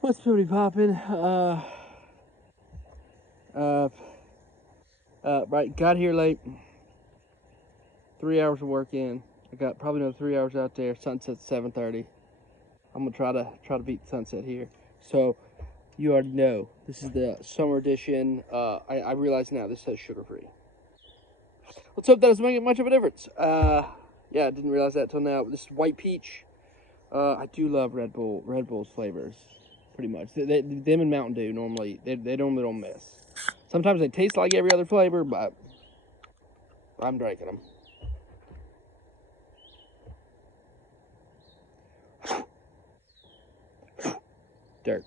What's pretty poppin'? Right, got here late. 3 hours of work in. I got probably another 3 hours out there. Sunset's 7:30. I'm gonna try to beat sunset here. So you already know this is the summer edition. I realize now this says sugar free. Let's hope that doesn't make much of a difference. Yeah, I didn't realize that till now. This is white peach. I do love Red Bull's flavors, pretty much. Them and Mountain Dew normally they normally don't miss. Sometimes they taste like every other flavor, but I'm drinking them. Dirt.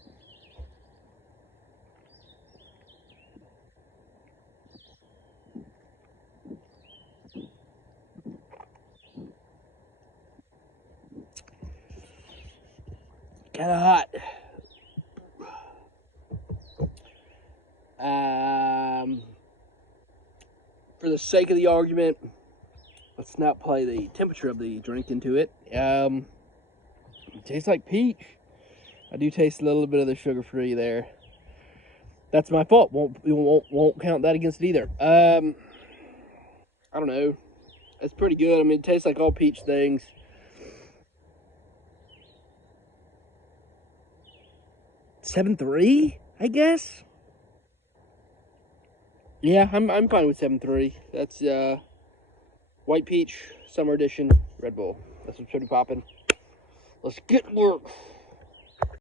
Kinda hot. For the sake of the argument, let's not play the temperature of the drink into it. It tastes like peach. I do taste a little bit of the sugar-free there. That's my fault. Won't count that against it either. I don't know. It's pretty good. I mean, it tastes like all peach things. $7.3, I guess. Yeah, I'm fine with 7.3. That's white peach summer edition Red Bull. That's what's pretty poppin'. Let's get to work.